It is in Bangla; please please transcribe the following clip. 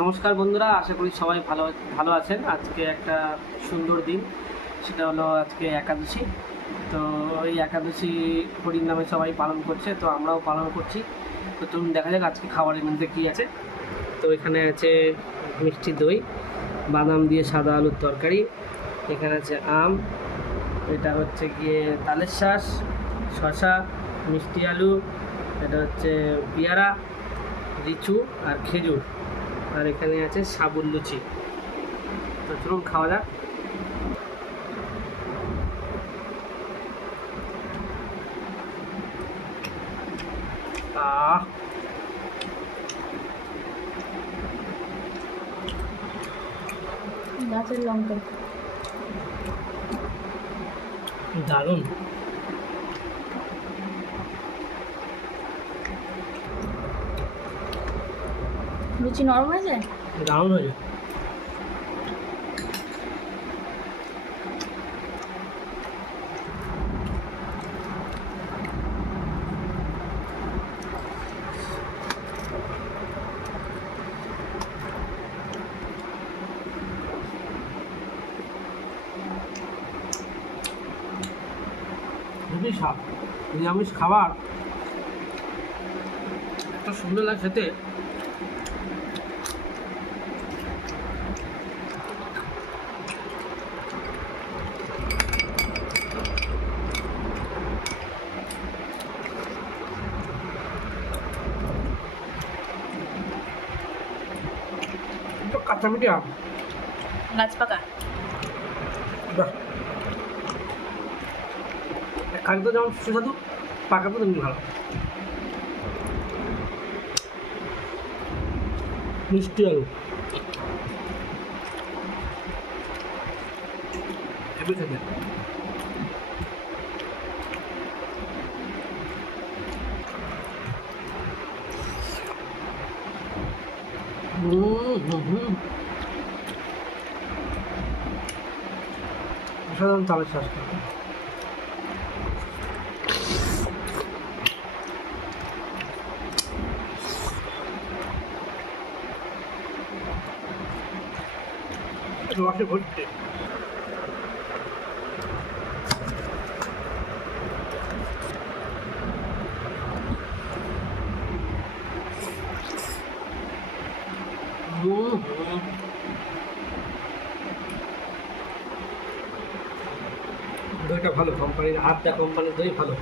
নমস্কার বন্ধুরা, আশা করি সবাই ভালো ভালো আছেন। আজকে একটা সুন্দর দিন, সেটা হলো আজকে একাদশী। তো এই একাদশী হরির নামে সবাই পালন করছে, তো আমরাও পালন করছি। তো চলুন দেখা যাক আজকে খাবারের মধ্যে কী আছে। তো এখানে আছে মিষ্টি দই, বাদাম দিয়ে সাদা আলুর তরকারি, এখানে আছে আম, এটা হচ্ছে গিয়ে তালের শাঁস, শশা, মিষ্টি আলু, এটা হচ্ছে পেয়ারা, লিচু আর খেজুর, আর এখানে আছে সাবুর লুচি। তো চলুন খাওয়া যাক। আহ গাছের লঙ্কা দারুণ। লুচি নরম হয়ে যায়। দারুণ হয়েছে। খুবই স্বাদ, নিরামিষ খাবার এত সুন্দর লাগে খেতে। একটু কাঁচা মিঠি আম, গাছ পাকা। বাহ, খালি তো যেমন সুস্বাদু, পাকা তো তেমনি ভালো। মিষ্টি আলু হেবি খেতে। অসাধারণ তালের শ্বাস। রসে ভর্তি। দইটা ভালো, কোম্পানির হাতটা, কোম্পানির দই ভালো।